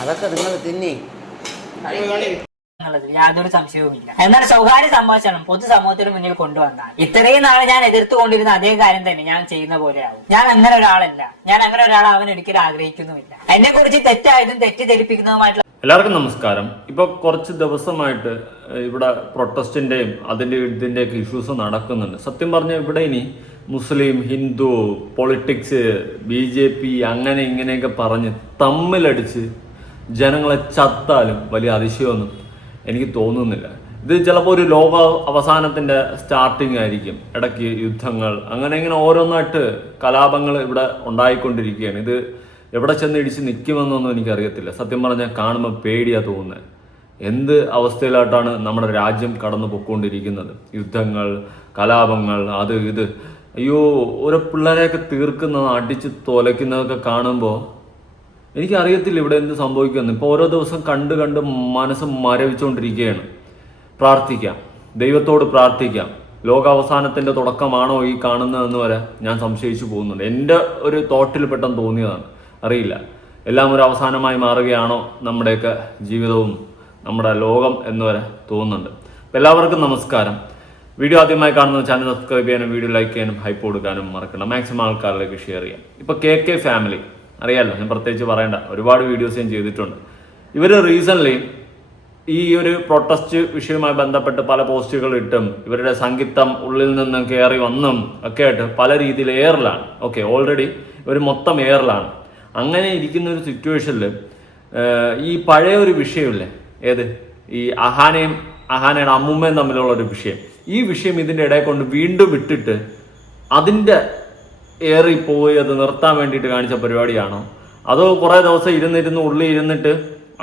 അതൊക്കെ നിങ്ങൾ തിന്നി യാതൊരു സംശയവുമില്ല. എന്നാൽ സ്വകാര്യ സംഭാഷണം പൊതുസമൂഹത്തിന് മുന്നിൽ കൊണ്ടുവന്നാൽ ഇത്രയും നാളെ ഞാൻ എതിർത്തുകൊണ്ടിരുന്ന അതേ കാര്യം തന്നെ ഞാൻ ചെയ്യുന്ന പോലെയാവും. ഞാൻ അങ്ങനെ ഒരാളല്ല. ഞാൻ അങ്ങനെ ഒരാളാവാൻ ഒരിക്കലും ആഗ്രഹിക്കുന്നുമില്ല. എന്നെ കുറിച്ച് തെറ്റായതും തെറ്റിദ്ധരിപ്പിക്കുന്നതുമായിട്ടുള്ള എല്ലാവർക്കും നമസ്കാരം. ഇപ്പോൾ കുറച്ച് ദിവസമായിട്ട് ഇവിടെ പ്രൊട്ടസ്റ്റിന്റെയും ഇതിന്റെയൊക്കെ ഇഷ്യൂസ് നടക്കുന്നുണ്ട്. സത്യം പറഞ്ഞാൽ ഇവിടെ ഇനി മുസ്ലിം, ഹിന്ദു, പൊളിറ്റിക്സ്, BJP അങ്ങനെ ഇങ്ങനെയൊക്കെ പറഞ്ഞ് തമ്മിലടിച്ച് ജനങ്ങളെ ചത്താലും വലിയ അതിശയമൊന്നും എനിക്ക് തോന്നുന്നില്ല. ഇത് ചിലപ്പോൾ ഒരു ലോക അവസാനത്തിന്റെ സ്റ്റാർട്ടിങ് ആയിരിക്കും. ഇടയ്ക്ക് യുദ്ധങ്ങൾ അങ്ങനെ ഇങ്ങനെ ഓരോന്നായിട്ട് കലാപങ്ങൾ ഇവിടെ ഉണ്ടായിക്കൊണ്ടിരിക്കുകയാണ്. ഇത് എവിടെ ചെന്ന് ഇടിച്ച് നിൽക്കുമെന്നൊന്നും എനിക്കറിയത്തില്ല. സത്യം പറഞ്ഞാൽ കാണുമ്പോൾ പേടിയാ തോന്നുന്നത്. എന്ത് അവസ്ഥയിലായിട്ടാണ് നമ്മുടെ രാജ്യം കടന്നു പൊയ്ക്കൊണ്ടിരിക്കുന്നത്. യുദ്ധങ്ങൾ, കലാപങ്ങൾ, അത് ഇത്. അയ്യോ, ഓരോ പിള്ളേരെയൊക്കെ തീർക്കുന്നത്, അടിച്ച് തോലയ്ക്കുന്നതൊക്കെ കാണുമ്പോൾ എനിക്കറിയത്തില്ല ഇവിടെ എന്ത് സംഭവിക്കുമെന്ന്. ഇപ്പോൾ ഓരോ ദിവസം കണ്ട് മനസ്സ് മരവിച്ചുകൊണ്ടിരിക്കുകയാണ്. പ്രാർത്ഥിക്കാം, ദൈവത്തോട് പ്രാർത്ഥിക്കാം. ലോകാവസാനത്തിൻ്റെ തുടക്കമാണോ ഈ കാണുന്നതെന്ന് വരെ ഞാൻ സംശയിച്ചു പോകുന്നുണ്ട്. എൻ്റെ ഒരു തോട്ടിൽ പെട്ടെന്ന് തോന്നിയതാണ്, അറിയില്ല. എല്ലാം ഒരു അവസാനമായി മാറുകയാണോ നമ്മുടെയൊക്കെ ജീവിതവും നമ്മുടെ ലോകം എന്ന് വരെ തോന്നുന്നുണ്ട്. അപ്പോൾ എല്ലാവർക്കും നമസ്കാരം. വീഡിയോ ആദ്യമായി കാണുന്ന ചാനൽ സബ്സ്ക്രൈബ് ചെയ്യാനും വീഡിയോ ലൈക്ക് ചെയ്യാനും ഹൈപ്പ് കൊടുക്കാനും മറക്കണം. മാക്സിമം ആൾക്കാരിലേക്ക് ഷെയർ ചെയ്യാം. ഇപ്പോൾ KK ഫാമിലി അറിയാമല്ലോ, ഞാൻ പ്രത്യേകിച്ച് പറയേണ്ട, ഒരുപാട് വീഡിയോസ് ഞാൻ ചെയ്തിട്ടുണ്ട്. ഇവർ റീസൺലി ഈ ഒരു പ്രൊട്ടസ്റ്റ് വിഷയവുമായി ബന്ധപ്പെട്ട് പല പോസ്റ്റുകൾ ഇട്ടും ഇവരുടെ സംഗീതം ഉള്ളിൽ നിന്നും കയറി വന്നും ഒക്കെ ആയിട്ട് പല രീതിയിൽ എയറിലാണ്. ഓക്കെ, ഓൾറെഡി ഇവർ മൊത്തം എയറിലാണ്. അങ്ങനെ ഇരിക്കുന്ന ഒരു സിറ്റുവേഷനിൽ ഈ പഴയ ഒരു വിഷയമില്ലേ, ഏത് ഈ അഹാനയുടെ അമ്മുമ്മയും തമ്മിലുള്ള ഒരു വിഷയം, ഈ വിഷയം ഇതിൻ്റെ ഇടയിൽ കൊണ്ട് വീണ്ടും ഇട്ടിട്ട് അതിൻ്റെ ഏറിപ്പോയി അത് നിർത്താൻ വേണ്ടിയിട്ട് കാണിച്ച പരിപാടിയാണോ, അതോ കുറേ ദിവസം ഉള്ളിൽ ഇരുന്നിട്ട്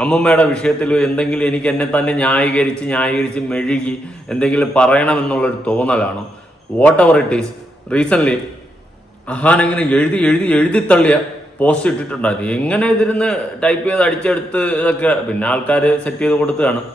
അമ്മുമ്മയുടെ വിഷയത്തിൽ എന്തെങ്കിലും എനിക്ക് എന്നെ തന്നെ ന്യായീകരിച്ച് മെഴുകി എന്തെങ്കിലും പറയണമെന്നുള്ളൊരു തോന്നലാണോ? Whatever it is. Recently Ahaan എങ്ങനെ എഴുതി തള്ളിയ പോസ്റ്റ് ഇട്ടിട്ടുണ്ടായിരുന്നു. എങ്ങനെ ഇതിരുന്ന് ടൈപ്പ് ചെയ്ത് അടിച്ചെടുത്ത് ഇതൊക്കെ പിന്നെ ആൾക്കാർ സെറ്റ് ചെയ്ത് കൊടുത്ത് കാണും.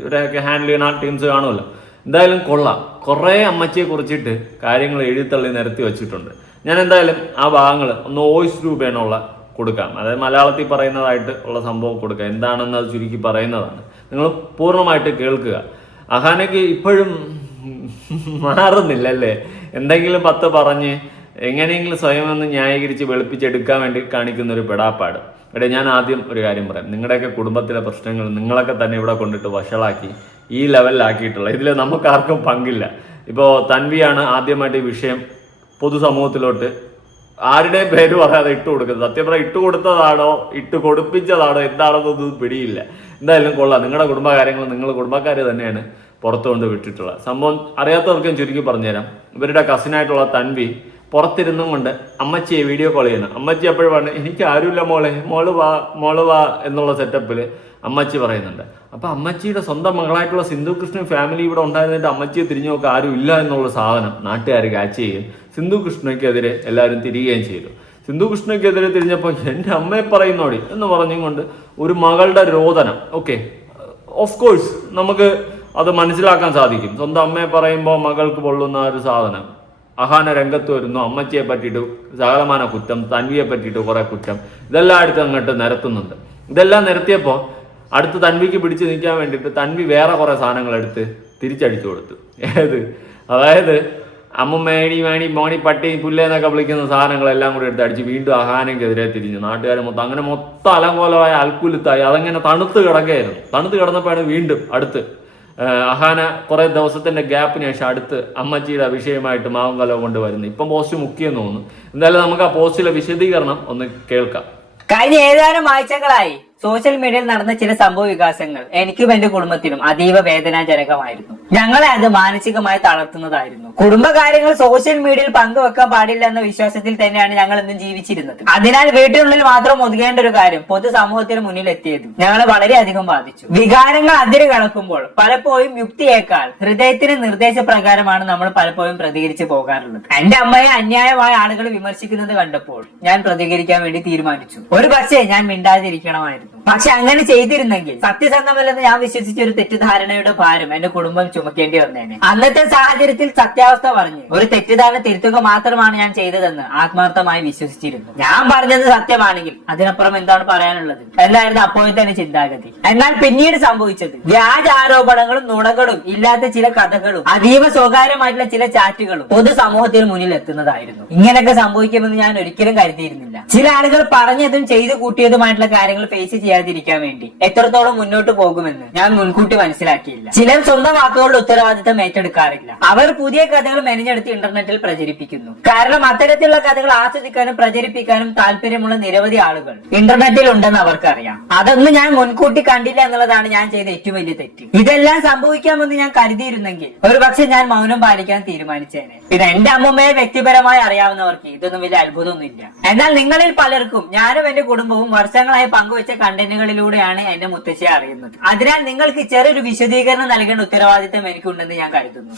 ഇവരെയൊക്കെ ഹാൻഡിൽ ചെയ്യുന്ന ടീംസ് കാണുമല്ലോ. എന്തായാലും കൊള്ളാം. കുറേ അമ്മച്ചിയെ കുറിച്ചിട്ട് കാര്യങ്ങൾ എഴുതിത്തള്ളി നിരത്തി വെച്ചിട്ടുണ്ട്. ഞാൻ എന്തായാലും ആ ഭാഗങ്ങൾ ഒന്ന് വോയിസ് രൂപേണുള്ള കൊടുക്കാം. അതായത് മലയാളത്തിൽ പറയുന്നതായിട്ട് ഉള്ള സംഭവം കൊടുക്കാം. എന്താണെന്ന് അത് ചുരുക്കി പറയുന്നതാണ്. നിങ്ങൾ പൂർണ്ണമായിട്ട് കേൾക്കുക. അഹാനയ്ക്ക് ഇപ്പോഴും മാറുന്നില്ല അല്ലേ? എന്തെങ്കിലും 10 പറഞ്ഞ് എങ്ങനെയെങ്കിലും സ്വയം ഒന്ന് ന്യായീകരിച്ച് വെളുപ്പിച്ചെടുക്കാൻ വേണ്ടി കാണിക്കുന്ന ഒരു പെടാപ്പാട്. ഇവിടെ ഞാൻ ആദ്യം ഒരു കാര്യം പറയാം. നിങ്ങളുടെയൊക്കെ കുടുംബത്തിലെ പ്രശ്നങ്ങൾ നിങ്ങളൊക്കെ തന്നെ ഇവിടെ കൊണ്ടിട്ട് വഷളാക്കി ഈ ലെവലിലാക്കിയിട്ടുള്ള ഇതിൽ നമുക്കാർക്കും പങ്കില്ല. ഇപ്പോൾ തൻവിയാണ് ആദ്യമായിട്ട് ഈ വിഷയം പൊതുസമൂഹത്തിലോട്ട് ആരുടെയും പേര് പറയാതെ ഇട്ട് കൊടുക്കുന്നത്. സത്യം പറഞ്ഞാൽ ഇട്ട് കൊടുത്തതാണോ ഇട്ട് കൊടുപ്പിച്ചതാണോ എന്താണെന്നൊന്നും പിടിയില്ല. എന്തായാലും കൊള്ളാം. നിങ്ങളുടെ കുടുംബകാര്യങ്ങൾ നിങ്ങൾ കുടുംബക്കാർ തന്നെയാണ് പുറത്തു കൊണ്ട് വിട്ടിട്ടുള്ളത്. സംഭവം അറിയാത്തവർക്കും ചുരുക്കി പറഞ്ഞുതരാം. ഇവരുടെ കസിനായിട്ടുള്ള തൻവി പുറത്തിരുന്നും കൊണ്ട് അമ്മച്ചിയെ വീഡിയോ കോൾ ചെയ്യുന്നു. അമ്മച്ചി എപ്പോഴും പറഞ്ഞു എനിക്ക് ആരുമില്ല മോള് വാ എന്നുള്ള സെറ്റപ്പിൽ അമ്മച്ചി പറയുന്നുണ്ട്. അപ്പം അമ്മച്ചിയുടെ സ്വന്തം മകളായിട്ടുള്ള സിന്ധു കൃഷ്ണൻ ഫാമിലി ഇവിടെ ഉണ്ടായിരുന്നിട്ട് അമ്മച്ചിയെ തിരിഞ്ഞു നോക്കാൻ ആരും ഇല്ല എന്നുള്ള സാധനം നാട്ടുകാർ ക്യാച്ച് ചെയ്യുകയും സിന്ധു കൃഷ്ണയ്ക്കെതിരെ എല്ലാവരും തിരികുകയും ചെയ്തു. സിന്ധു കൃഷ്ണയ്ക്കെതിരെ തിരിഞ്ഞപ്പോൾ എൻ്റെ അമ്മയെ പറയുന്നോടി എന്ന് പറഞ്ഞുകൊണ്ട് ഒരു മകളുടെ രോദനം. ഓക്കെ, ഓഫ് കോഴ്സ് നമുക്ക് അത് മനസ്സിലാക്കാൻ സാധിക്കും. സ്വന്തം അമ്മയെ പറയുമ്പോൾ മകൾക്ക് പൊള്ളുന്ന ഒരു സാധനം. അഹാന രംഗത്ത് വരുന്നു. അമ്മച്ചിയെ പറ്റിയിട്ട് സകലമാന കുറ്റം, തൻവിയെ പറ്റിയിട്ട് കുറെ കുറ്റം, ഇതെല്ലാം അടുത്ത് അങ്ങോട്ട് നിരത്തുന്നുണ്ട്. ഇതെല്ലാം നിരത്തിയപ്പോൾ അടുത്ത് തൻവിക്ക് പിടിച്ച് നിൽക്കാൻ വേണ്ടിയിട്ട് തൻവി വേറെ കുറെ സാധനങ്ങൾ എടുത്ത് തിരിച്ചടിച്ചു കൊടുത്തു. അതായത് അമ്മുമ്മേണി മോണി പട്ടി പുല്ലേന്നൊക്കെ വിളിക്കുന്ന സാധനങ്ങളെല്ലാം കൂടി എടുത്ത് അടിച്ച് വീണ്ടും അഹാനയ്ക്കെതിരെ തിരിഞ്ഞു. നാട്ടുകാർ മൊത്തം അങ്ങനെ മൊത്തം അലങ്കോലമായ അൽക്കുലുത്തായി. അതങ്ങനെ തണുത്ത് കിടക്കുകയായിരുന്നു. തണുത്ത് കിടന്നപ്പോഴാണ് വീണ്ടും അടുത്ത് അഹാന കുറെ ദിവസത്തിന്റെ ഗ്യാപ്പിന് ശേഷം അടുത്ത് അമ്മച്ചിയുടെ വിഷയമായിട്ട് മാവും കലവും കൊണ്ട് വരുന്നു. ഇപ്പം പോസ്റ്റ് മുക്കിയെന്ന് തോന്നുന്നു. എന്തായാലും നമുക്ക് ആ പോസ്റ്റിലെ വിശദീകരണം ഒന്ന് കേൾക്കാം. കഴിഞ്ഞ ഏതാനും ആഴ്ചകളായി സോഷ്യൽ മീഡിയയിൽ നടന്ന ചില സംഭവ വികാസങ്ങൾ എനിക്കും എന്റെ കുടുംബത്തിനും അതീവ വേദനാജനകമായിരുന്നു. ഞങ്ങളെ അത് മാനസികമായി തളർത്തുന്നതായിരുന്നു. കുടുംബകാര്യങ്ങൾ സോഷ്യൽ മീഡിയയിൽ പങ്കുവെക്കാൻ പാടില്ല എന്ന വിശ്വാസത്തിൽ തന്നെയാണ് ഞങ്ങൾ ഇന്നും ജീവിച്ചിരുന്നത്. അതിനാൽ വീട്ടിനുള്ളിൽ മാത്രം ഒതുങ്ങേണ്ട ഒരു കാര്യം പൊതുസമൂഹത്തിന് മുന്നിൽ എത്തിയത് ഞങ്ങളെ വളരെയധികം ബാധിച്ചു. വികാരങ്ങൾ അതിര് കടക്കുമ്പോൾ പലപ്പോഴും യുക്തിയേക്കാൾ ഹൃദയത്തിന് നിർദ്ദേശപ്രകാരമാണ് നമ്മൾ പലപ്പോഴും പ്രതികരിച്ചു പോകാറുള്ളത്. എന്റെ അമ്മയെ അന്യായമായ ആളുകൾ വിമർശിക്കുന്നത് കണ്ടപ്പോൾ ഞാൻ പ്രതികരിക്കാൻ വേണ്ടി തീരുമാനിച്ചു. ഒരു പക്ഷേ ഞാൻ മിണ്ടാതിരിക്കണമായിരുന്നു. പക്ഷെ അങ്ങനെ ചെയ്തിരുന്നെങ്കിൽ സത്യസന്ധമല്ലെന്ന് ഞാൻ വിശ്വസിച്ച ഒരു തെറ്റിദ്ധാരണയുടെ ഭാരം എന്റെ കുടുംബം ചുമക്കേണ്ടി വന്നേനെ. അന്നത്തെ സാഹചര്യത്തിൽ സത്യാവസ്ഥ പറഞ്ഞ് ഒരു തെറ്റിദ്ധാരണ തിരുത്തുക മാത്രമാണ് ഞാൻ ചെയ്തതെന്ന് ആത്മാർത്ഥമായി വിശ്വസിച്ചിരുന്നു. ഞാൻ പറഞ്ഞത് സത്യമാണെങ്കിൽ അതിനപ്പുറം എന്താണ് പറയാനുള്ളത് എന്നായിരുന്നു അപ്പോഴത്തെ എന്റെ ചിന്താഗതി. എന്നാൽ പിന്നീട് സംഭവിച്ചത് വ്യാജ ആരോപണങ്ങളും നുണകളും ഇല്ലാത്ത ചില കഥകളും അതീവ സ്വകാര്യമായിട്ടുള്ള ചില ചാറ്റുകളും പൊതുസമൂഹത്തിന് മുന്നിൽ എത്തുന്നതായിരുന്നു. ഇങ്ങനെയൊക്കെ സംഭവിക്കുമെന്ന് ഞാൻ ഒരിക്കലും കരുതിയിരുന്നില്ല. ചില ആളുകൾ പറഞ്ഞതും ചെയ്തു കൂട്ടിയതുമായിട്ടുള്ള കാര്യങ്ങൾ ഫേസ് ചെയ്യാതിരിക്കാൻ വേണ്ടി എത്രത്തോളം മുന്നോട്ട് പോകുമെന്ന് ഞാൻ മുൻകൂട്ടി മനസ്സിലാക്കിയില്ല. ചിലർ സ്വന്തം വാക്കുകളുടെ ഉത്തരവാദിത്തം ഏറ്റെടുക്കാറില്ല. അവർ പുതിയ കഥകൾ മെനഞ്ഞെടുത്ത് ഇന്റർനെറ്റിൽ പ്രചരിപ്പിക്കുന്നു. കാരണം അത്തരത്തിലുള്ള കഥകൾ ആസ്വദിക്കാനും പ്രചരിപ്പിക്കാനും താല്പര്യമുള്ള നിരവധി ആളുകൾ ഇന്റർനെറ്റിൽ ഉണ്ടെന്ന് അവർക്കറിയാം. അതൊന്നും ഞാൻ മുൻകൂട്ടി കണ്ടില്ല എന്നുള്ളതാണ് ഞാൻ ചെയ്ത ഏറ്റവും വലിയ തെറ്റ്. ഇതെല്ലാം സംഭവിക്കാമെന്ന് ഞാൻ കരുതിയിരുന്നെങ്കിൽ ഒരുപക്ഷെ ഞാൻ മൗനം പാലിക്കാൻ തീരുമാനിച്ചേനെ. പിന്നെ എന്റെ അമ്മമ്മയെ വ്യക്തിപരമായി അറിയാവുന്നവർക്ക് ഇതൊന്നും വലിയ അത്ഭുതമൊന്നുമില്ല. എന്നാൽ നിങ്ങളിൽ പലർക്കും ഞാനും എന്റെ കുടുംബവും വർഷങ്ങളായി പങ്കുവച്ച കണ്ടന്റുകളിലൂടെയാണ് എന്റെ മുത്തശ്ശിയെ അറിയുന്നത്. അതിനാൽ നിങ്ങൾക്ക് ചെറിയൊരു വിശദീകരണം നൽകേണ്ട ഉത്തരവാദിത്തം എനിക്കുണ്ടെന്ന് ഞാൻ കരുതുന്നു.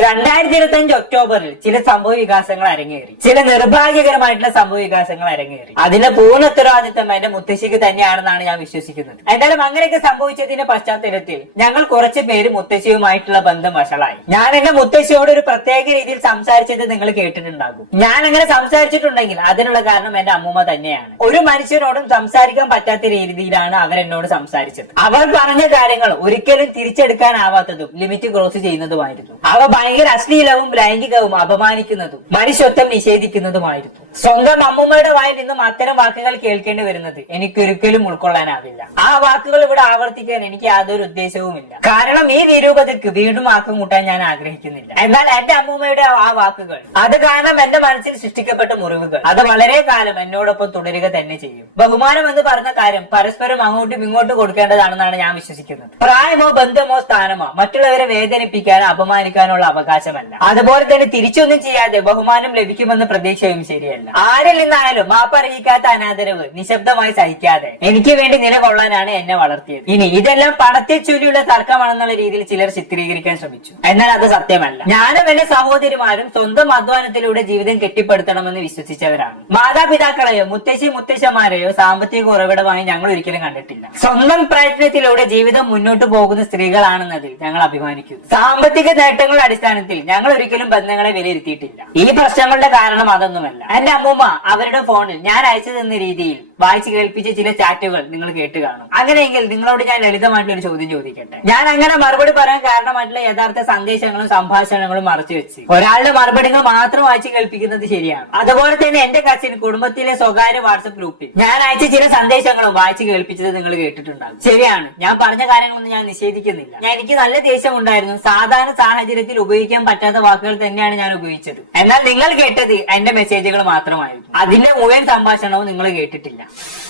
2025 ഒക്ടോബറിൽ ചില സംഭവ വികാസങ്ങൾ അരങ്ങേറി. ചില നിർഭാഗ്യകരമായിട്ടുള്ള സംഭവ വികാസങ്ങൾ അരങ്ങേറി. അതിന്റെ പൂർണ്ണ ഉത്തരവാദിത്തം എന്റെ മുത്തശ്ശിക്ക് തന്നെയാണെന്നാണ് ഞാൻ വിശ്വസിക്കുന്നത്. എന്തായാലും അങ്ങനെയൊക്കെ സംഭവിച്ചതിന്റെ പശ്ചാത്തലത്തിൽ ഞങ്ങൾ കുറച്ചു പേര് മുത്തശ്ശിയുമായിട്ടുള്ള ബന്ധം വഷളായി. ഞാൻ എന്റെ മുത്തശ്ശിയോട് ഒരു പ്രത്യേക രീതിയിൽ സംസാരിച്ചത് നിങ്ങൾ കേട്ടിട്ടുണ്ടാകും. ഞാൻ അങ്ങനെ സംസാരിച്ചിട്ടുണ്ടെങ്കിൽ അതിനുള്ള കാരണം എന്റെ അമ്മൂമ്മ തന്നെയാണ്. ഒരു മനുഷ്യനോടും സംസാരിക്കാൻ പറ്റാത്ത രീതിയിലാണ് അവരെന്നോട് സംസാരിച്ചത്. അവർ പറഞ്ഞ കാര്യങ്ങൾ ഒരിക്കലും തിരിച്ചെടുക്കാനാവാത്തതും ലിമിറ്റ് ക്രോസ് ചെയ്യുന്നതുമായിരുന്നു. അവ ഭയങ്കര അശ്ലീലവും ലൈംഗികവും അപമാനിക്കുന്നതും മനുഷ്യത്വം നിഷേധിക്കുന്നതുമായിരുന്നു. സ്വന്തം അമ്മൂമ്മയുടെ വായിൽ നിന്നും അത്തരം വാക്കുകൾ കേൾക്കേണ്ടി വരുന്നത് എനിക്കൊരിക്കലും ഉൾക്കൊള്ളാനാവില്ല. ആ വാക്കുകൾ ഇവിടെ ആവർത്തിക്കാൻ എനിക്ക് യാതൊരു ഉദ്ദേശവുമില്ല. കാരണം ഈ നിരൂപതയ്ക്ക് വീണ്ടും ആക്കം കൂട്ടാൻ ഞാൻ ആഗ്രഹിക്കുന്നില്ല. എന്നാൽ എന്റെ അമ്മൂമ്മയുടെ ആ വാക്കുകൾ, അത് കാരണം എന്റെ മനസ്സിൽ സൃഷ്ടിക്കപ്പെട്ട മുറിവുകൾ, അത് വളരെ കാലം എന്നോടൊപ്പം തുടരുക തന്നെ ചെയ്യും. ബഹുമാനം എന്ന് പറഞ്ഞ കാര്യം പരസ്പരം അങ്ങോട്ടും ഇങ്ങോട്ടും കൊടുക്കേണ്ടതാണെന്നാണ് ഞാൻ വിശ്വസിക്കുന്നത്. പ്രായമോ ബന്ധമോ സ്ഥാനമോ മറ്റുള്ളവരെ വേദനിപ്പിക്കാനോ അപമാനിക്കാനുള്ള അവകാശമല്ല. അതുപോലെ തന്നെ തിരിച്ചൊന്നും ചെയ്യാതെ ബഹുമാനം ലഭിക്കുമെന്ന പ്രതീക്ഷയും ശരിയല്ല. ആരിൽ നിന്നായാലും മാപ്പറിയിക്കാത്ത അനാദരവ് നിശബ്ദമായി സഹിക്കാതെ എനിക്ക് വേണ്ടി നിലകൊള്ളാനാണ് എന്നെ വളർത്തിയത്. ഇനി ഇതെല്ലാം പണത്തെ ചൊല്ലിയുള്ള തർക്കമാണെന്നുള്ള രീതിയിൽ ചിലർ ചിത്രീകരിക്കാൻ ശ്രമിച്ചു. എന്നാൽ അത് സത്യമല്ല. ഞാനും എന്റെ സഹോദരിമാരും സ്വന്തം അധ്വാനത്തിലൂടെ ജീവിതം കെട്ടിപ്പടുത്തണമെന്ന് വിശ്വസിച്ചവരാണ്. മാതാപിതാക്കളെയോ മുത്തശ്ശന്മാരെയോ സാമ്പത്തിക ഉറവിടമായി ഞങ്ങൾ ഒരിക്കലും കണ്ടിട്ടില്ല. സ്വന്തം പ്രയത്നത്തിലൂടെ ജീവിതം മുന്നോട്ട് പോകുന്ന സ്ത്രീകളാണെന്നതിൽ ഞങ്ങൾ അഭിമാനിക്കുന്നു. സാമ്പത്തിക നേട്ടങ്ങളുടെ അടിസ്ഥാനത്തിൽ ഞങ്ങൾ ഒരിക്കലും ബന്ധങ്ങളെ വിലയിരുത്തിയിട്ടില്ല. ഈ പ്രശ്നങ്ങളുടെ കാരണം അതൊന്നുമല്ല. എന്റെ അമ്മൂമ്മ അവരുടെ ഫോണിൽ ഞാൻ അയച്ചു തന്ന രീതിയിൽ വായിച്ചു കേൾപ്പിച്ച ചില ചാറ്റുകൾ നിങ്ങൾ കേട്ട് കാണും. അങ്ങനെയെങ്കിൽ നിങ്ങളോട് ഞാൻ ലളിതമായിട്ടുള്ള ഒരു ചോദ്യം ചോദിക്കട്ടെ. ഞാൻ അങ്ങനെ മറുപടി പറയാൻ കാരണമായിട്ടുള്ള യഥാർത്ഥ സന്ദേശങ്ങളും സംഭാഷണങ്ങളും മറച്ചു വെച്ച് ഒരാളുടെ മറുപടികൾ മാത്രം വായിച്ചു കേൾപ്പിക്കുന്നത് ശരിയാണ്. അതുപോലെ തന്നെ എന്റെ കസിൻ കുടുംബത്തിലെ സ്വകാര്യ വാട്സപ്പ് ഗ്രൂപ്പിൽ ഞാൻ അയച്ച ചില സന്ദേശങ്ങളും വായിച്ചു കേൾപ്പിച്ചത് നിങ്ങൾ കേട്ടിട്ടുണ്ടാകും. ശരിയാണ്, ഞാൻ പറഞ്ഞ കാര്യങ്ങളൊന്നും ഞാൻ നിഷേധിക്കുന്നില്ല. എനിക്ക് നല്ല ദേഷ്യം ഉണ്ടായിരുന്നു. സാധാരണ സാഹചര്യത്തിൽ ഉപയോഗിക്കാൻ പറ്റാത്ത വാക്കുകൾ തന്നെയാണ് ഞാൻ ഉപയോഗിച്ചത്. എന്നാൽ നിങ്ങൾ കേട്ടത് എന്റെ മെസ്സേജുകൾ മാത്രമായിരുന്നു. അതിന്റെ മുഴുവൻ സംഭാഷണവും നിങ്ങൾ കേട്ടിട്ടില്ല.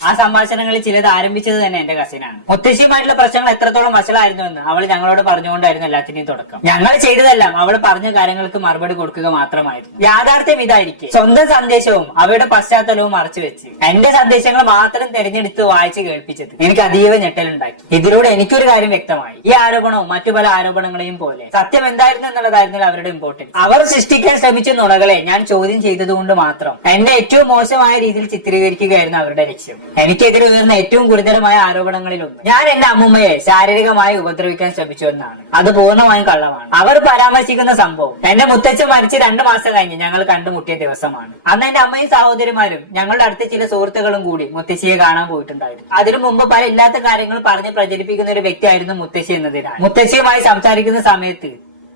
ആ സംഭാഷണങ്ങളിൽ ചിലത് ആരംഭിച്ചത് തന്നെ എന്റെ കസിനാണ്. മുത്തശ്ശിയുമായിട്ടുള്ള പ്രശ്നങ്ങൾ എത്രത്തോളം വഷളായിരുന്നുവെന്ന് അവൾ ഞങ്ങളോട് പറഞ്ഞുകൊണ്ടായിരുന്നു എല്ലാത്തിന്റെയും തുടക്കം. ഞങ്ങൾ ചെയ്തതെല്ലാം അവൾ പറഞ്ഞ കാര്യങ്ങൾക്ക് മറുപടി കൊടുക്കുക മാത്രമായിരുന്നു. യാഥാർത്ഥ്യം ഇതായിരിക്കും, സ്വന്തം സന്ദേശവും അവയുടെ പശ്ചാത്തലവും മറച്ചുവെച്ച് എന്റെ സന്ദേശങ്ങൾ മാത്രം തെരഞ്ഞെടുത്ത് വായിച്ച് കേൾപ്പിച്ചത് എനിക്ക് അതീവ ഞെട്ടലുണ്ടാക്കി. ഇതിലൂടെ എനിക്കൊരു കാര്യം വ്യക്തമായി. ഈ ആരോപണവും മറ്റു പല ആരോപണങ്ങളെയും പോലെ സത്യം എന്തായിരുന്നു എന്നുള്ളതായിരുന്നു അവരുടെ ഇമ്പോർട്ടൻസ്. അവർ സൃഷ്ടിക്കാൻ ശ്രമിച്ച നുണകളെ ഞാൻ ചോദ്യം ചെയ്തതുകൊണ്ട് മാത്രം എന്നെ ഏറ്റവും മോശമായ രീതിയിൽ ചിത്രീകരിക്കുകയായിരുന്നു അവരുടെ ലക്ഷ്യം. എനിക്കെതിരെ ഉയർന്ന ഏറ്റവും ഗുരുതരമായ ആരോപണങ്ങളിലൊന്ന് ഞാൻ എന്റെ അമ്മൂമ്മയെ ശാരീരികമായി ഉപദ്രവിക്കാൻ ശ്രമിച്ചു എന്നാണ്. അത് പൂർണ്ണമായും കള്ളമാണ്. അവർ പരാമർശിക്കുന്ന സംഭവം എന്റെ മുത്തച്ഛൻ മരിച്ച് 2 മാസം കഴിഞ്ഞ് ഞങ്ങൾ കണ്ടുമുട്ടിയ ദിവസമാണ്. അന്ന് എന്റെ അമ്മയും സഹോദരിമാരും ഞങ്ങളുടെ അടുത്ത ചില സുഹൃത്തുക്കളും കൂടി മുത്തശ്ശിയെ കാണാൻ പോയിട്ടുണ്ടായിരുന്നു. അതിനു മുമ്പ് പല ഇല്ലാത്ത കാര്യങ്ങൾ പറഞ്ഞ് പ്രചരിപ്പിക്കുന്ന ഒരു വ്യക്തിയായിരുന്നു മുത്തശ്ശി എന്നതിനാൽ മുത്തശ്ശിയുമായി സംസാരിക്കുന്ന സമയത്ത്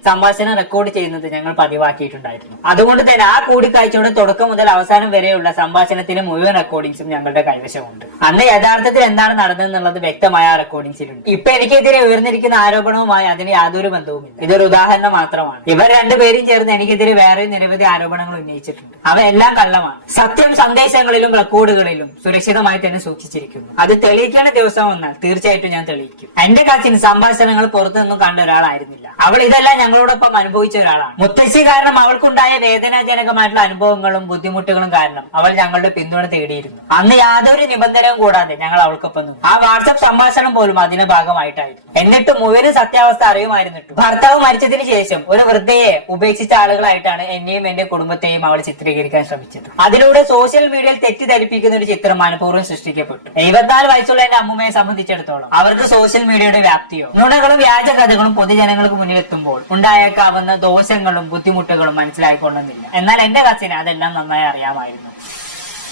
സംഭാഷണം റെക്കോർഡ് ചെയ്യുന്നത് ഞങ്ങൾ പതിവാക്കിയിട്ടുണ്ടായിരുന്നു. അതുകൊണ്ട് തന്നെ ആ കൂടിക്കാഴ്ചയുടെ തുടക്കം മുതൽ അവസാനം വരെയുള്ള സംഭാഷണത്തിന്റെ മുഴുവൻ റെക്കോർഡിങ്സും ഞങ്ങളുടെ കൈവശമുണ്ട്. അന്ന് യഥാർത്ഥത്തിൽ എന്താണ് നടന്നതെന്നുള്ളത് വ്യക്തമായ ആ റെക്കോർഡിങ്സിലുണ്ട്. ഇപ്പൊ എനിക്കെതിരെ ഉയർന്നിരിക്കുന്ന ആരോപണവുമായി അതിന് യാതൊരു ബന്ധവുമില്ല. ഇതൊരു ഉദാഹരണം മാത്രമാണ്. ഇവർ രണ്ടുപേരും ചേർന്ന് എനിക്കെതിരെ വേറെ നിരവധി ആരോപണങ്ങൾ ഉന്നയിച്ചിട്ടുണ്ട്. അവയെല്ലാം കള്ളമാണ്. സത്യം സന്ദേശങ്ങളിലും റെക്കോർഡുകളിലും സുരക്ഷിതമായി തന്നെ സൂക്ഷിച്ചിരിക്കുന്നു. അത് തെളിയിക്കേണ്ട ദിവസം വന്നാൽ തീർച്ചയായിട്ടും ഞാൻ തെളിയിക്കും. എന്റെ കസിൻ സംഭാഷണങ്ങൾ പുറത്തുനിന്നും കണ്ട ഒരാളായിരുന്നില്ല. അവൾ ഇതെല്ലാം ഞങ്ങളോടൊപ്പം അനുഭവിച്ച ഒരാളാണ്. മുത്തശ്ശി കാരണം അവൾക്കുണ്ടായ വേദനാജനകമായിട്ടുള്ള അനുഭവങ്ങളും ബുദ്ധിമുട്ടുകളും കാരണം അവൾ ഞങ്ങളുടെ പിന്തുണ തേടിയിരുന്നു. അന്ന് യാതൊരു നിബന്ധനയും കൂടാതെ ഞങ്ങൾ അവൾക്കൊപ്പം നിന്നു. ആ വാട്സ്ആപ്പ് സംഭാഷണം പോലും അതിന്റെ ഭാഗമായിട്ടായിരുന്നു. എന്നിട്ട് മുഴുവൻ സത്യാവസ്ഥ അറിയുമായിരുന്നിട്ടും ഭർത്താവ് മരിച്ചതിന് ശേഷം ഒരു വൃദ്ധയെ ഉപേക്ഷിച്ച ആളുകളായിട്ടാണ് എന്നെയും എന്റെ കുടുംബത്തെയും അവൾ ചിത്രീകരിക്കാൻ ശ്രമിച്ചത്. അതിലൂടെ സോഷ്യൽ മീഡിയയിൽ തെറ്റിദ്ധരിപ്പിക്കുന്ന ഒരു ചിത്രം മനഃപൂർവ്വം സൃഷ്ടിക്കപ്പെട്ടു. 74 വയസ്സുള്ള എന്റെ അമ്മൂമ്മയെ സംബന്ധിച്ചിടത്തോളം അവർക്ക് സോഷ്യൽ മീഡിയയുടെ വ്യാപ്തിയോ നുണകളും വ്യാജ കഥകളും പൊതുജനങ്ങൾക്ക് മുന്നിൽ എത്തുമ്പോൾ ഉണ്ടായേക്കാവുന്ന ദോഷങ്ങളും ബുദ്ധിമുട്ടുകളും മനസ്സിലായിക്കൊള്ളുന്നില്ല. എന്നാൽ എന്റെ കസിന് അതെല്ലാം നന്നായി അറിയാമായിരുന്നു.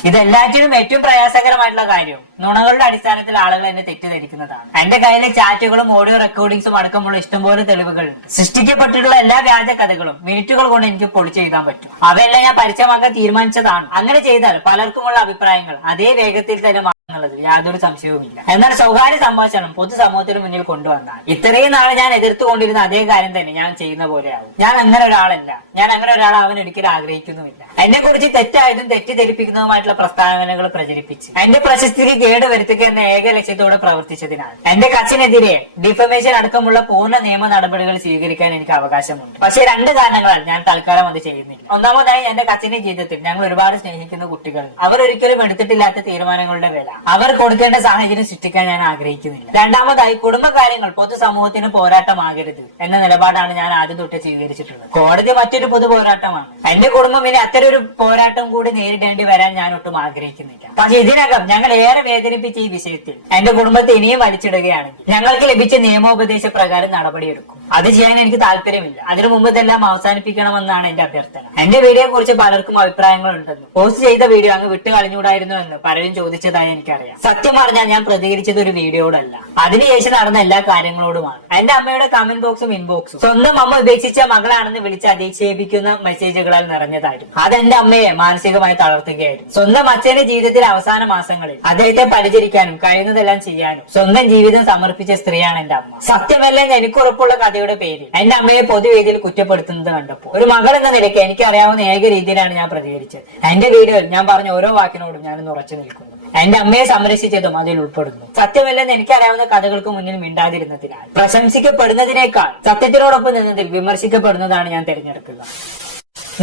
ഇതെല്ലാറ്റിനും ഏറ്റവും പ്രയാസകരമായിട്ടുള്ള കാര്യം നുണകളുടെ അടിസ്ഥാനത്തിൽ ആളുകൾ എന്നെ തെറ്റിദ്ധരിക്കുന്നതാണ്. എന്റെ കയ്യിലെ ചാറ്റുകളും ഓഡിയോ റെക്കോർഡിംഗ്സും അടക്കമുള്ള ഇഷ്ടംപോലെ തെളിവുകളുണ്ട്. സൃഷ്ടിക്കപ്പെട്ടിട്ടുള്ള എല്ലാ വ്യാജ കഥകളും മിനിറ്റുകൾ കൊണ്ട് എനിക്ക് പൊളിച്ചെഴുതാൻ പറ്റും. അവയെല്ലാം ഞാൻ പരസ്യമാക്കാൻ തീരുമാനിച്ചതാണ്. അങ്ങനെ ചെയ്താൽ പലർക്കുമുള്ള അഭിപ്രായങ്ങൾ അതേ വേഗത്തിൽ തന്നെ മാറുന്നുള്ളത് യാതൊരു സംശയവുമില്ല. എന്നാൽ സ്വകാര്യ സംഭാഷണം പൊതുസമൂഹത്തിന് മുന്നിൽ കൊണ്ടുവന്നാൽ ഇത്രയും നാളെ ഞാൻ എതിർത്തുകൊണ്ടിരുന്ന അതേ കാര്യം തന്നെ ഞാൻ ചെയ്യുന്ന പോലെയാവും. ഞാൻ അങ്ങനെ ഒരാളല്ല. ഞാൻ അങ്ങനെ ഒരാളാവാൻ ഒരിക്കലും ആഗ്രഹിക്കുന്നുമില്ല. എന്നെ കുറിച്ച് തെറ്റായതും തെറ്റിദ്ധരിപ്പിക്കുന്നതുമായിട്ടുള്ള പ്രസ്താവനകൾ പ്രചരിപ്പിച്ച് എന്റെ പ്രശസ്തിക്ക് കേട് വരുത്തുക എന്ന ഏക ലക്ഷ്യത്തോടെ പ്രവർത്തിച്ചതിനാൽ എന്റെ കസിനെതിരെ ഡിഫമേഷൻ അടക്കമുള്ള പൂർണ്ണ നിയമ നടപടികൾ സ്വീകരിക്കാൻ എനിക്ക് അവകാശമുണ്ട്. പക്ഷേ 2 കാരണങ്ങളാൽ ഞാൻ തൽക്കാലം അത് ചെയ്യുന്നില്ല. ഒന്നാമതായി, എന്റെ കസിന്റെ ജീവിതത്തിൽ ഞങ്ങൾ ഒരുപാട് സ്നേഹിക്കുന്ന കുട്ടികൾ അവർ ഒരിക്കലും എടുത്തിട്ടില്ലാത്ത തീരുമാനങ്ങളുടെ വില അവർ കൊടുക്കേണ്ട സാഹചര്യം സൃഷ്ടിക്കാൻ ഞാൻ ആഗ്രഹിക്കുന്നില്ല. രണ്ടാമതായി, കുടുംബകാര്യങ്ങൾ പൊതുസമൂഹത്തിന് പോരാട്ടമാകരുത് എന്ന നിലപാടാണ് ഞാൻ ആദ്യം തൊട്ട് സ്വീകരിച്ചിട്ടുള്ളത്. കോടതി മറ്റൊരു പൊതു പോരാട്ടമാണ്. എന്റെ കുടുംബം ഇനി അത്തരൊരു പോരാട്ടം കൂടി നേരിടേണ്ടി വരാൻ ഞാൻ ഒട്ടും ആഗ്രഹിക്കുന്നില്ല. പക്ഷെ ഇതിനകം ഞങ്ങൾ ഏറെ വേദനിപ്പിച്ച ഈ വിഷയത്തിൽ എന്റെ കുടുംബത്തെ ഇനിയും വലിച്ചിടുകയാണെങ്കിൽ ഞങ്ങൾക്ക് ലഭിച്ച നിയമോപദേശ പ്രകാരം നടപടിയെടുക്കും. അത് ചെയ്യാൻ എനിക്ക് താല്പര്യമില്ല. അതിനു മുമ്പ് ഇതെല്ലാം അവസാനിപ്പിക്കണമെന്നാണ് എന്റെ അഭ്യർത്ഥന. എന്റെ വീഡിയോയെ കുറിച്ച് പലർക്കും അഭിപ്രായങ്ങൾ ഉണ്ടെന്നും പോസ്റ്റ് ചെയ്ത വീഡിയോ അങ്ങ് വിട്ട് കളഞ്ഞുകൂടായിരുന്നു എന്ന് പലരും ചോദിച്ചതായി എനിക്കറിയാം. സത്യം പറഞ്ഞാൽ ഞാൻ പ്രതികരിച്ചത് ഒരു വീഡിയോയോടല്ല, അതിനുശേഷം നടന്ന എല്ലാ കാര്യങ്ങളോടുമാണ്. എന്റെ അമ്മയുടെ കമന്റ് ബോക്സും ഇൻബോക്സും സ്വന്തം അമ്മ ഉപേക്ഷിച്ച മകളാണെന്ന് വിളിച്ച് അധിക്ഷേപിക്കുന്ന മെസ്സേജുകളാൽ നിറഞ്ഞതായിരുന്നു. അതെന്റെ അമ്മയെ മാനസികമായി തളർത്തുകയായിരുന്നു. സ്വന്തം അച്ഛന്റെ ജീവിതത്തിലെ അവസാന മാസങ്ങളിൽ അദ്ദേഹത്തെ പരിചരിക്കാനും കഴിയുന്നതെല്ലാം ചെയ്യാനും സ്വന്തം ജീവിതം സമർപ്പിച്ച സ്ത്രീയാണ് എന്റെ അമ്മ. സത്യമല്ലെന്ന് എനിക്കുറപ്പുള്ള കഥയുടെ പേരിൽ എന്റെ അമ്മയെ പൊതുവേദിയിൽ കുറ്റപ്പെടുത്തുന്നത് കണ്ടപ്പോൾ ഒരു മകൾ എന്ന നിലയ്ക്ക് എനിക്ക് അറിയാവുന്ന ഏക രീതിയിലാണ് ഞാൻ പ്രതികരിച്ചത്. എന്റെ വീഡിയോയിൽ ഞാൻ പറഞ്ഞ ഓരോ വാക്കിനോടും ഞാനൊന്ന് ഉറച്ചു നിൽക്കുന്നു. എന്റെ അമ്മയെ സംരക്ഷിച്ചതും അതിൽ ഉൾപ്പെടുന്നു. സത്യമല്ലെന്ന് എനിക്കറിയാവുന്ന കഥകൾക്ക് മുന്നിൽ മിണ്ടാതിരുന്നതിനാൽ പ്രശംസിക്കപ്പെടുന്നതിനേക്കാൾ സത്യത്തിനോടൊപ്പം നിന്നതിൽ വിമർശിക്കപ്പെടുന്നതാണ് ഞാൻ തിരഞ്ഞെടുക്കുക.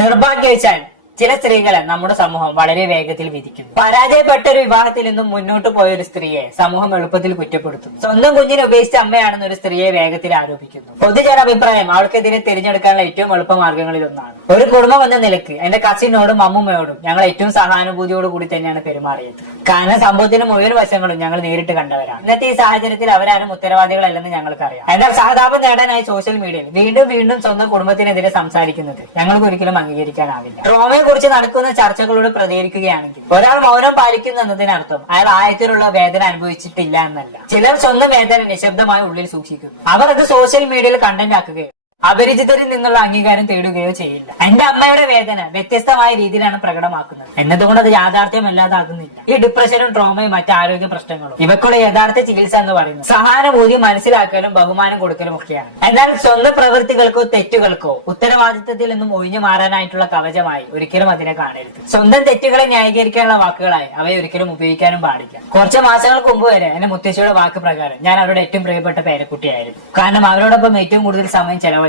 നിർഭാഗ്യവശാൽ ചില സ്ത്രീകളെ നമ്മുടെ സമൂഹം വളരെ വേഗത്തിൽ വിധിക്കുന്നു. പരാജയപ്പെട്ട ഒരു വിവാഹത്തിൽ നിന്നും മുന്നോട്ട് പോയ ഒരു സ്ത്രീയെ സമൂഹം എളുപ്പത്തിൽ കുറ്റപ്പെടുത്തുന്നു. സ്വന്തം കുഞ്ഞിനെ ഉപേക്ഷിച്ച അമ്മയാണെന്ന് ഒരു സ്ത്രീയെ വേഗത്തിൽ ആരോപിക്കുന്നു. പൊതുജന അഭിപ്രായം അവൾക്കെതിരെ തിരഞ്ഞെടുക്കാനുള്ള ഏറ്റവും എളുപ്പമാർഗങ്ങളിൽ ഒന്നാണ്. ഒരു കുടുംബം എന്ന നിലയ്ക്ക് എന്റെ കസിനോടും അമ്മുമ്മയോടും ഞങ്ങൾ ഏറ്റവും സഹാനുഭൂതിയോട് കൂടി തന്നെയാണ് പെരുമാറിയത്. കാരണം സംഭവത്തിന് മുഴുവൻ വശങ്ങളും ഞങ്ങൾ നേരിട്ട് കണ്ടവരാണ്. ഇന്നത്തെ ഈ സാഹചര്യത്തിൽ അവരാരും ഉത്തരവാദികളല്ലെന്ന് ഞങ്ങൾക്കറിയാം. എന്നാൽ സഹതാപം നേടാനായി സോഷ്യൽ മീഡിയയിൽ വീണ്ടും വീണ്ടും സ്വന്തം കുടുംബത്തിനെതിരെ സംസാരിക്കുന്നത് ഞങ്ങൾക്ക് ഒരിക്കലും അംഗീകരിക്കാനാവില്ല. ട്രോമയെ കുറിച്ച് നടക്കുന്ന ചർച്ചകളോട് പ്രതികരിക്കുകയാണെങ്കിൽ ഒരാൾ മൗനം പാലിക്കുന്നു എന്നതിനർത്ഥം അയാൾ ആഴത്തിലുള്ള വേദന അനുഭവിച്ചിട്ടില്ല എന്നല്ല. ചിലർ സ്വന്തം വേദന നിശബ്ദമായി ഉള്ളിൽ സൂക്ഷിക്കുന്നു. അവർ അത് സോഷ്യൽ മീഡിയയിൽ കണ്ടന്റ് ആക്കുകയോ അപരിചിതരിൽ നിന്നുള്ള അംഗീകാരം തേടുകയോ ചെയ്യില്ല. എന്റെ അമ്മയുടെ വേദന വ്യത്യസ്തമായ രീതിയിലാണ് പ്രകടമാക്കുന്നത് എന്നതുകൊണ്ട് അത് യാഥാർത്ഥ്യമല്ലാതാകുന്നില്ല. ഈ ഡിപ്രഷനും ട്രോമയും മറ്റ് ആരോഗ്യ പ്രശ്നങ്ങളും ഇവക്കുള്ള യഥാർത്ഥ ചികിത്സ എന്ന് പറയുന്നത് സഹാനുഭൂതി മനസ്സിലാക്കലും ബഹുമാനം കൊടുക്കലും ഒക്കെയാണ്. എന്നാൽ സ്വന്തം പ്രവൃത്തികൾക്കോ തെറ്റുകൾക്കോ ഉത്തരവാദിത്തത്തിൽ നിന്നും ഒഴിഞ്ഞു മാറാനായിട്ടുള്ള കവചമായി ഒരിക്കലും അതിനെ കാണരുത്. സ്വന്തം തെറ്റുകളെ ന്യായീകരിക്കാനുള്ള വാക്കുകളായി അവയെ ഒരിക്കലും ഉപയോഗിക്കാനും പാടില്ല. കുറച്ച് മാസങ്ങൾക്ക് മുമ്പ് വരെ എന്റെ മുത്തശ്ശിയുടെ വാക്ക് പ്രകാരം ഞാൻ അവരുടെ ഏറ്റവും പ്രിയപ്പെട്ട പേരക്കുട്ടിയായിരുന്നു. കാരണം അവരോടൊപ്പം ഏറ്റവും കൂടുതൽ സമയം ചെലവഴിച്ചതും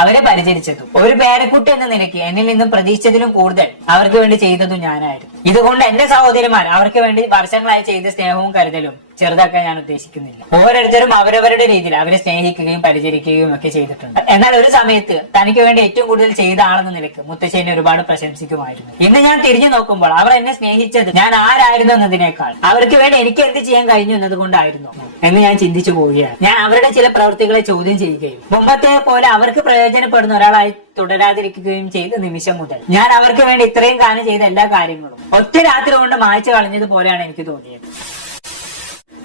അവരെ പരിചരിച്ചതും ഒരു പേരക്കുട്ടി എന്ന നിലയ്ക്ക് എന്നിൽ നിന്നും പ്രതീക്ഷിച്ചതിലും കൂടുതൽ അവർക്ക് വേണ്ടി ചെയ്തതും ഞാനായിരുന്നു. ഇതുകൊണ്ട് എന്റെ സഹോദരിമാർ അവർക്ക് വേണ്ടി വർഷങ്ങളായി ചെയ്ത സ്നേഹവും കരുതലും ചെറുതാക്കാൻ ഞാൻ ഉദ്ദേശിക്കുന്നില്ല. ഓരോരുത്തരും അവരവരുടെ രീതിയിൽ അവരെ സ്നേഹിക്കുകയും പരിചരിക്കുകയും ഒക്കെ ചെയ്തിട്ടുണ്ട്. എന്നാൽ ഒരു സമയത്ത് തനിക്ക് വേണ്ടി ഏറ്റവും കൂടുതൽ ചെയ്ത ആളെന്ന നിലയ്ക്ക് മുത്തശ്ശി എന്നെ ഒരുപാട് പ്രശംസിക്കുമായിരുന്നു. ഇന്ന് ഞാൻ തിരിഞ്ഞു നോക്കുമ്പോൾ അവർ എന്നെ സ്നേഹിച്ചത് ഞാൻ ആരായിരുന്നു എന്നതിനേക്കാൾ അവർക്ക് വേണ്ടി എനിക്ക് എന്ത് ചെയ്യാൻ കഴിഞ്ഞു എന്നതുകൊണ്ടായിരുന്നു എന്ന് ഞാൻ ചിന്തിച്ചു പോവുകയാണ്. ഞാൻ അവരുടെ ചില പ്രവൃത്തികളെ ചോദ്യം ചെയ്യുകയും മുമ്പത്തെ പോലെ അവർക്ക് പ്രയോജനപ്പെടുന്ന ഒരാളായി തുടരാതിരിക്കുകയും ചെയ്ത നിമിഷം മുതൽ ഞാൻ അവർക്ക് വേണ്ടി ഇത്രയും കാലം ചെയ്ത എല്ലാ കാര്യങ്ങളും ഒറ്റ രാത്രി കൊണ്ട് മായ്ച്ചു കളഞ്ഞതുപോലെയാണ് എനിക്ക് തോന്നിയത്.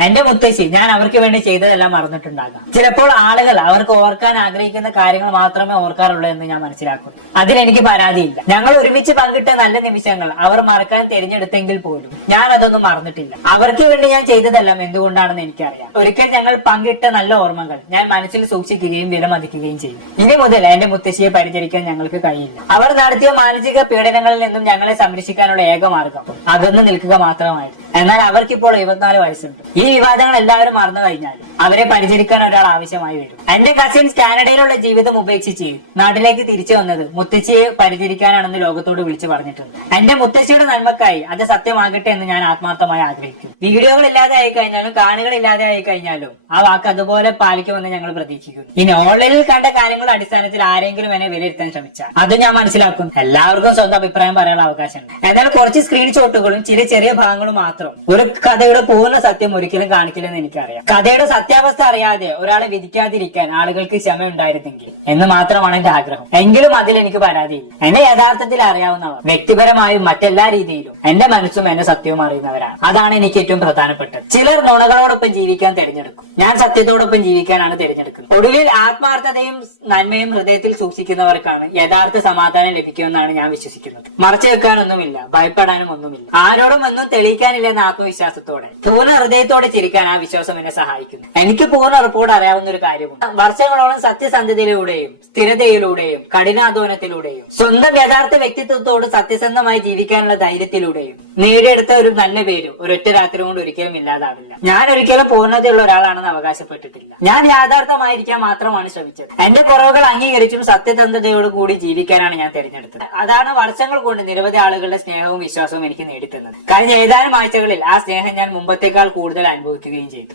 എന്റെ മുത്തശ്ശി ഞാൻ അവർക്ക് വേണ്ടി ചെയ്തതെല്ലാം മറന്നിട്ടുണ്ടാകാം. ചിലപ്പോൾ ആളുകൾ അവർക്ക് ഓർക്കാൻ ആഗ്രഹിക്കുന്ന കാര്യങ്ങൾ മാത്രമേ ഓർക്കാറുള്ളൂ എന്ന് ഞാൻ മനസ്സിലാക്കുന്നു. അതിലെനിക്ക് പരാതിയില്ല. ഞങ്ങൾ ഒരുമിച്ച് പങ്കിട്ട നല്ല നിമിഷങ്ങൾ അവർ മറക്കാൻ തിരഞ്ഞെടുത്തെങ്കിൽ പോലും ഞാൻ അതൊന്നും മറന്നിട്ടില്ല. അവർക്ക് വേണ്ടി ഞാൻ ചെയ്തതെല്ലാം എന്തുകൊണ്ടാണെന്ന് എനിക്കറിയാം. ഒരിക്കൽ ഞങ്ങൾ പങ്കിട്ട നല്ല ഓർമ്മകൾ ഞാൻ മനസ്സിൽ സൂക്ഷിക്കുകയും വിലമതിക്കുകയും ചെയ്യും. ഇനി മുതൽ എന്റെ മുത്തശ്ശിയെ പരിചരിക്കാൻ ഞങ്ങൾക്ക് കഴിയില്ല. അവർ നടത്തിയ മാനസിക പീഡനങ്ങളിൽ നിന്നും ഞങ്ങളെ സംരക്ഷിക്കാനുള്ള ഏക മാർഗം അകന്നു നിൽക്കുക മാത്രമായിരുന്നു. എന്നാൽ അവർക്കിപ്പോൾ 24 വയസ്സുണ്ട്. ഈ വിവാദങ്ങൾ എല്ലാവരും മറന്നു കഴിഞ്ഞാൽ അവരെ പരിചരിക്കാൻ ഒരാൾ ആവശ്യമായി വരും. എന്റെ കസിൻസ് കാനഡയിലുള്ള ജീവിതം ഉപേക്ഷിച്ച് നാട്ടിലേക്ക് തിരിച്ചു വന്നത് മുത്തശ്ശിയെ പരിചരിക്കാനാണെന്ന് ലോകത്തോട് വിളിച്ചു പറഞ്ഞിട്ടുണ്ട്. എന്റെ മുത്തശ്ശിയുടെ നന്മക്കായി അത് സത്യമാകട്ടെ എന്ന് ഞാൻ ആത്മാർത്ഥമായി ആഗ്രഹിക്കുന്നു. വീഡിയോകൾ ഇല്ലാതെ ആയി കഴിഞ്ഞാലും കാണികൾ ഇല്ലാതെ ആയി കഴിഞ്ഞാലും ആ വാക്ക് അതുപോലെ പാലിക്കുമെന്ന് ഞങ്ങൾ പ്രതീക്ഷിക്കുന്നു. ഇനി ഓൺലൈനിൽ കണ്ട കാര്യങ്ങളുടെ അടിസ്ഥാനത്തിൽ ആരെങ്കിലും എന്നെ വിലയിരുത്താൻ ശ്രമിച്ചാൽ അത് ഞാൻ മനസ്സിലാക്കുന്നു. എല്ലാവർക്കും സ്വന്തം അഭിപ്രായം പറയാനുള്ള അവകാശമുണ്ട്. ഏതായാലും കുറച്ച് സ്ക്രീൻഷോട്ടുകളും ചില ചെറിയ ഭാഗങ്ങളും മാത്രം ഒരു കഥയുടെ പൂർണ്ണ സത്യം ഒരിക്കലും കാണിക്കില്ലെന്ന് എനിക്കറിയാം. കഥയുടെ സത്യാവസ്ഥ അറിയാതെ ഒരാളെ വിധിക്കാതിരിക്കാൻ ആളുകൾക്ക് ക്ഷമ ഉണ്ടായിരുന്നെങ്കിൽ എന്ന് മാത്രമാണ് എന്റെ ആഗ്രഹം. എങ്കിലും അതിൽ എനിക്ക് പരാതിയില്ല. എന്നെ യഥാർത്ഥത്തിൽ അറിയാവുന്നവർ വ്യക്തിപരമായും മറ്റെല്ലാ രീതിയിലും എന്റെ മനസ്സും എന്റെ സത്യവും അറിയുന്നവരാണ്. അതാണ് എനിക്ക് ഏറ്റവും പ്രധാനപ്പെട്ടത്. ചിലർ നുണകളോടൊപ്പം ജീവിക്കാൻ തിരഞ്ഞെടുക്കും. ഞാൻ സത്യത്തോടൊപ്പം ജീവിക്കാനാണ് തിരഞ്ഞെടുക്കുന്നത്. ഒടുവിൽ ആത്മാർത്ഥതയും നന്മയും ഹൃദയത്തിൽ സൂക്ഷിക്കുന്നവർക്കാണ് യഥാർത്ഥ സമാധാനം ലഭിക്കുമെന്നാണ് ഞാൻ വിശ്വസിക്കുന്നത്. മറച്ചു വെക്കാനൊന്നുമില്ല, ഭയപ്പെടാനും ഒന്നുമില്ല, ആരോടും ഒന്നും തെളിയിക്കാനില്ലെന്ന ആത്മവിശ്വാസത്തോടെ പൂർണ്ണ ഹൃദയത്തോടെ ചിരിക്കാൻ ആ വിശ്വാസം എന്നെ സഹായിക്കുന്നു. എനിക്ക് പൂർണ്ണ റിപ്പോർട്ട് അറിയാവുന്ന ഒരു കാര്യമുണ്ട്. വർഷങ്ങളോളം സത്യസന്ധതയിലൂടെയും സ്ഥിരതയിലൂടെയും കഠിനാധ്വാനത്തിലൂടെയും സ്വന്തം യഥാർത്ഥ വ്യക്തിത്വത്തോട് സത്യസന്ധമായി ജീവിക്കാനുള്ള ധൈര്യത്തിലൂടെയും നേടിയെടുത്ത ഒരു നല്ല പേര് ഒരൊറ്റ രാത്രി കൊണ്ട് ഒരിക്കലും ഇല്ലാതാവില്ല. ഞാൻ ഒരിക്കലും പൂർണ്ണതയുള്ള ഒരാളാണെന്ന് അവകാശപ്പെട്ടിട്ടില്ല. ഞാൻ യാഥാർത്ഥമായിരിക്കാൻ മാത്രമാണ് ശ്രമിച്ചത്. എന്റെ കുറവുകൾ അംഗീകരിച്ചും സത്യസന്ധതയോട് കൂടി ജീവിക്കാനാണ് ഞാൻ തിരഞ്ഞെടുത്തത്. അതാണ് വർഷങ്ങൾ കൊണ്ട് നിരവധി ആളുകളുടെ സ്നേഹവും വിശ്വാസവും എനിക്ക് നേടിത്തന്നത്. കഴിഞ്ഞ ഏതാനും ആഴ്ചകളിൽ ആ സ്നേഹം ഞാൻ മുമ്പത്തേക്കാൾ കൂടുതൽ അനുഭവിക്കുകയും ചെയ്തു.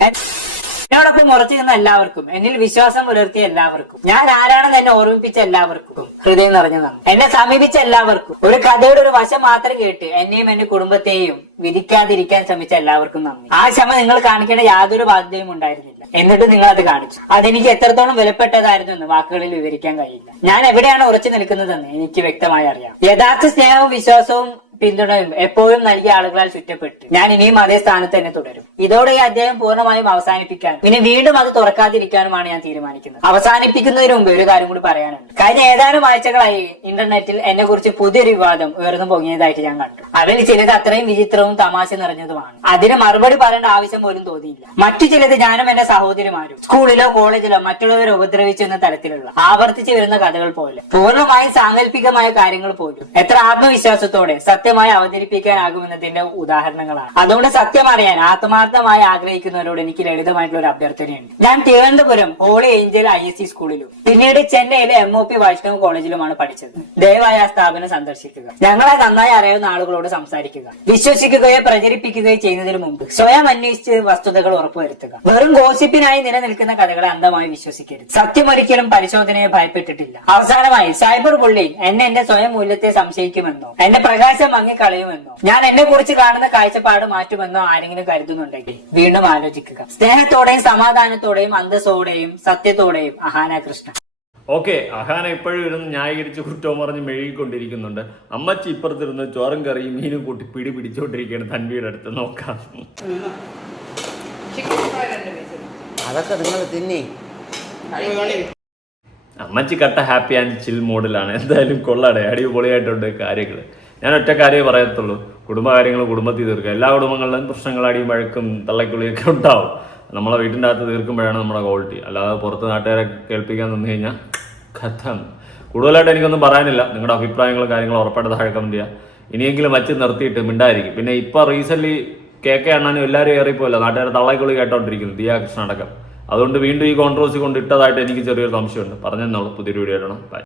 എന്നോടൊപ്പം ഉറച്ചു നിന്ന എല്ലാവർക്കും, എന്നിൽ വിശ്വാസം പുലർത്തിയ എല്ലാവർക്കും, ഞാൻ ആരാണെന്ന് എന്നെ ഓർമ്മിപ്പിച്ച എല്ലാവർക്കും ഹൃദയം നിറഞ്ഞു നന്ദി. എന്നെ സമീപിച്ച എല്ലാവർക്കും, ഒരു കഥയുടെ ഒരു വശം മാത്രം കേട്ട് എന്നെയും എന്റെ കുടുംബത്തെയും വിധിക്കാതിരിക്കാൻ ശ്രമിച്ച എല്ലാവർക്കും നന്ദി. ആ ക്ഷമ നിങ്ങൾ കാണിക്കേണ്ട യാതൊരു ബാധ്യതയും ഉണ്ടായിരുന്നില്ല. എന്നിട്ട് നിങ്ങൾ അത് കാണിച്ചു. അതെനിക്ക് എത്രത്തോളം വിലപ്പെട്ടതായിരുന്നു എന്ന് വാക്കുകളിൽ വിവരിക്കാൻ കഴിയില്ല. ഞാൻ എവിടെയാണ് ഉറച്ചു നിൽക്കുന്നതെന്ന് എനിക്ക് വ്യക്തമായി അറിയാം. യഥാർത്ഥ സ്നേഹവും വിശ്വാസവും പിന്തുണയും എപ്പോഴും നൽകിയ ആളുകളാൽ ചുറ്റപ്പെട്ട് ഞാൻ ഇനിയും അതേ സ്ഥാനത്ത് തന്നെ തുടരും. ഇതോടെ ഈ അധ്യായം പൂർണ്ണമായും അവസാനിപ്പിക്കാനും പിന്നെ വീണ്ടും അത് തുറക്കാതിരിക്കാനുമാണ് ഞാൻ തീരുമാനിക്കുന്നത്. അവസാനിപ്പിക്കുന്നതിന് മുമ്പ് ഒരു കാര്യം കൂടി പറയാനുണ്ട്. കഴിഞ്ഞ ഏതാനും ആഴ്ചകളായി ഇന്റർനെറ്റിൽ എന്നെ കുറിച്ച് പുതിയൊരു വിവാദം ഉയർന്നു പൊങ്ങിയതായിട്ട് ഞാൻ കണ്ടു. അതിൽ ചിലത് അത്രയും വിചിത്രവും തമാശ നിറഞ്ഞതുമാണ്. അതിന് മറുപടി പറയേണ്ട ആവശ്യം പോലും തോന്നിയില്ല. മറ്റു ചിലത് ഞാനും എന്റെ സഹോദരിമാരും സ്കൂളിലോ കോളേജിലോ മറ്റുള്ളവരെ ഉപദ്രവിച്ചെന്ന തരത്തിലുള്ള ആവർത്തിച്ചു വരുന്ന കഥകൾ പോലെ പൂർണ്ണമായും സാങ്കല്പികമായ കാര്യങ്ങൾ പോലും എത്ര ആത്മവിശ്വാസത്തോടെ സത്യമായി അവതരിപ്പിക്കാനാകുമെന്നതിന്റെ ഉദാഹരണങ്ങളാണ്. അതുകൊണ്ട് സത്യം അറിയാൻ ആത്മാർത്ഥമായി ആഗ്രഹിക്കുന്നവരോട് എനിക്ക് ലളിതമായിട്ടുള്ള ഒരു അഭ്യർത്ഥനയുണ്ട്. ഞാൻ തിരുവനന്തപുരം ഹോളി ഏഞ്ചൽ ISC സ്കൂളിലും പിന്നീട് ചെന്നൈയിലെ MOP വൈഷ്ണവ് കോളേജിലുമാണ് പഠിച്ചത്. ദയവായി ആ സ്ഥാപനം സന്ദർശിക്കുക. ഞങ്ങളെ നന്നായി അറിയാവുന്ന ആളുകളോട് സംസാരിക്കുക. വിശ്വസിക്കുകയോ പ്രചരിപ്പിക്കുകയോ ചെയ്യുന്നതിന് മുമ്പ് സ്വയം അന്വേഷിച്ച് വസ്തുതകൾ ഉറപ്പുവരുത്തുക. വെറും ഗോസിപ്പിനായി നിലനിൽക്കുന്ന കഥകളെ അന്ധമായി വിശ്വസിക്കരുത്. സത്യം ഒരിക്കലും പരിശോധനയെ ഭയപ്പെട്ടിട്ടില്ല. അവസാനമായി സൈബർ ബുള്ളിങ് എന്റെ സ്വയം മൂല്യത്തെ സംശയിക്കുമെന്നോ എന്റെ പ്രകാശം മങ്ങിക്കളയുമെന്നോ ഞാൻ എന്നെ കുറിച്ച് കാണുന്ന കാഴ്ചപ്പാട് മാറ്റുമെന്നോ ആരെങ്കിലും കരുതുന്നുണ്ടെങ്കിൽ വീണ്ടും ആലോചിക്കുക. സ്നേഹത്തോടെയും സമാധാനത്തോടെയും അന്തസ്സോടെയും സത്യത്തോടെയും അഹാന കൃഷ്ണ. ഓക്കെ, അഹാന ഇപ്പോഴും ഇരുന്ന് ന്യായീകരിച്ച് കുറ്റവും പറഞ്ഞ് മെഴുകിക്കൊണ്ടിരിക്കുന്നുണ്ട്. അമ്മച്ചി ഇപ്പുറത്തിരുന്ന് ചോറും കറിയും മീനും കൂട്ടി പിടിച്ചോണ്ടിരിക്കുകയാണ് തൻവീയുടെ അടുത്ത്. നോക്കാം. അതൊക്കെ നിങ്ങൾ തിന്നേ. അമ്മച്ചി കട്ട ഹാപ്പി ആൻഡ് ചിൽ മോഡിലാണ്. എന്തായാലും കൊള്ളാടെ, അടിപൊളിയായിട്ടുണ്ട് കാര്യങ്ങൾ. ഞാൻ ഒറ്റ കാര്യമേ പറയത്തുള്ളൂ, കുടുംബകാര്യങ്ങൾ കുടുംബത്തിൽ തീർക്കുക. എല്ലാ കുടുംബങ്ങളിലും പ്രശ്നങ്ങൾ, അടിയും വഴക്കും തള്ളക്കുളിയൊക്കെ ഉണ്ടാവും. നമ്മളെ വീട്ടിൻ്റെ അകത്ത് തീർക്കുമ്പോഴാണ് നമ്മുടെ ക്വാളിറ്റി. അല്ലാതെ പുറത്ത് നാട്ടുകാരെ കേൾപ്പിക്കാൻ നിന്ന് കഴിഞ്ഞാൽ കഥം. കൂടുതലായിട്ട് എനിക്കൊന്നും പറയാനില്ല. നിങ്ങളുടെ അഭിപ്രായങ്ങളും കാര്യങ്ങളും ഉറപ്പായിട്ട് താഴെ കമന്റ് ചെയ്യുക. ഇനിയെങ്കിലും വച്ച് നിർത്തിയിട്ട് മിണ്ടായിരിക്കും. പിന്നെ ഇപ്പം റീസെന്റ് KK അണ്ണാനും എല്ലാവരും ഏറിപ്പോയില്ല, നാട്ടുകാരെ തള്ളക്കുളി കേട്ടോണ്ടിരിക്കുന്നു, ദിയാ കൃഷ്ണ അടക്കം. അതുകൊണ്ട് വീണ്ടും ഈ കോൺട്രവേഴ്സി കൊണ്ട് ഇട്ടതായിട്ട് എനിക്ക് ചെറിയൊരു സംശയമുണ്ട്. പറഞ്ഞെന്നുള്ളൂ. പുതിയൊരു വീഡിയോ ഇടണം. ബൈ.